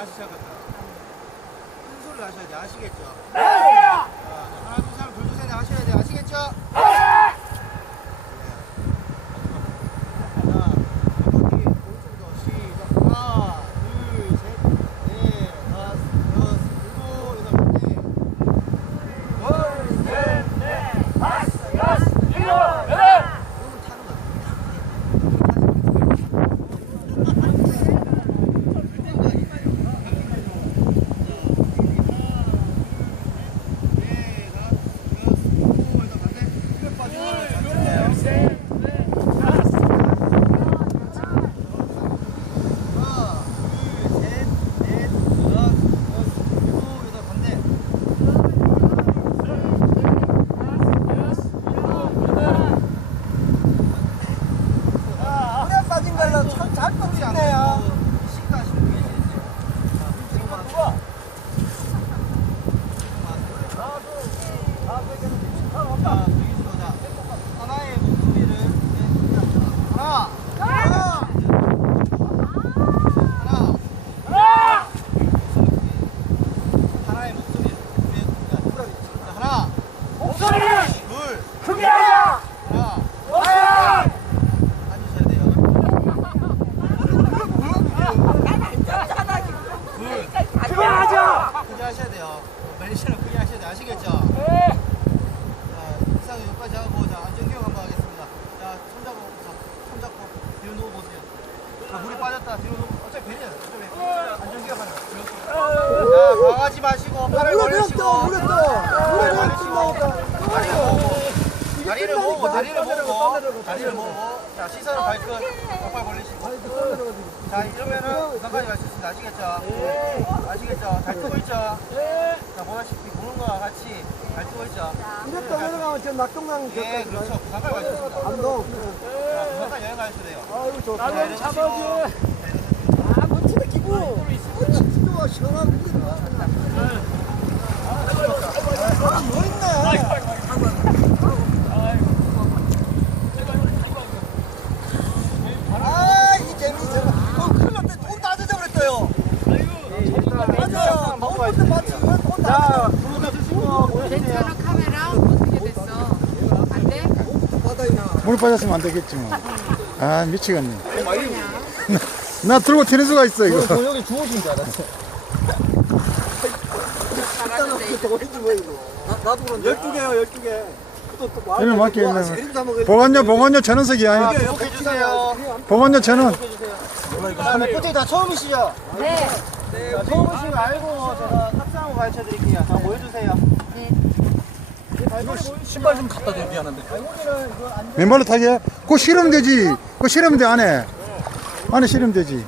다시 시작하자. 큰 소리를 하셔야 돼. 아시겠죠? 자, 하나, 둘, 셋, 둘, 둘, 셋 하셔야 돼. 아시겠죠? 자, 바퀴 오른쪽부터 시작. 하나, 둘, 셋, 넷, 다섯, 여섯, 일곱, 여덟, 네. 둘, 셋, 넷, 다섯, 여섯, 일곱, 여덟. 오늘 타는 거야. 물에 빠진 걸로 참잘 던지네요. 하나의 목소리를 하나 하나 하나 하나의 목소리 하나 목소리를 둘 크게 하자. 하나 와야. 앉으셔야 돼요 크게 하자. 크게 하셔야 멜리션을 크게 하셔야 돼요 아시겠죠? 네. 자, 이상 여기까지 하고 자 안전기억 한번 하겠습니다. 자, 손잡고 자, 손잡고 뒤로 누워 보세요. 자, 물이 빠졌다. 뒤로 누워. 어차피 배려. 어차피 안전기억 하나. 자, 강하지 마시고 팔을 벌리시고. 물에 떠. 물에 팔을 떠. 벌리시고. 다리 를 모으고. 다리를 모으고 다리를 모으고 자 시선을 발끝 똑바로 벌리시고 자 이러면은 부산까지 갈 수 있습니다 아시겠죠? 아시겠죠? 잘 뜨고 있죠? 자 보다시피 보는 거와 같이 잘 뜨고 있죠? 이랬다 내려가면 저 낙동강 예 그렇죠 부산까지 갈수 있습니다 안동. 자, 부산까지 여행 가셔도 돼요 아이고 좋다. 자, 내려가시고. 아 멋지다 기분. 멋지다 시원하고 그러다. 아, 뭐 있네. 아, 이 재미 정말. 어, 큰일 났다. 돈 다 젖어버렸어요. 괜찮아 카메라 어떻게 됐어? 안 돼? 물 빠졌으면 안 되겠지 뭐. 아 미치겠네. 나 들고 튀는 수가 있어 이거. 여기 주워진 줄 알았어. 나도 그런데. 12개요, 12개. 또, 또 뭐, 이리 맡겨, 뭐, 이리. 세림 사 먹어야 보관료 보관료 천 원씩이야. 해주세요 보관료 천 원. 그다음에 끝에 다 처음이시죠? 네. 자, 처음이신 거 알고 제가 탑승하고 가르쳐 드릴게요 자 모여주세요 신발 좀 갖다 줘, 미안한데. 맨발로 타게? 그거 실으면 되지. 그거 실으면 돼 안에. 안에 실으면 되지.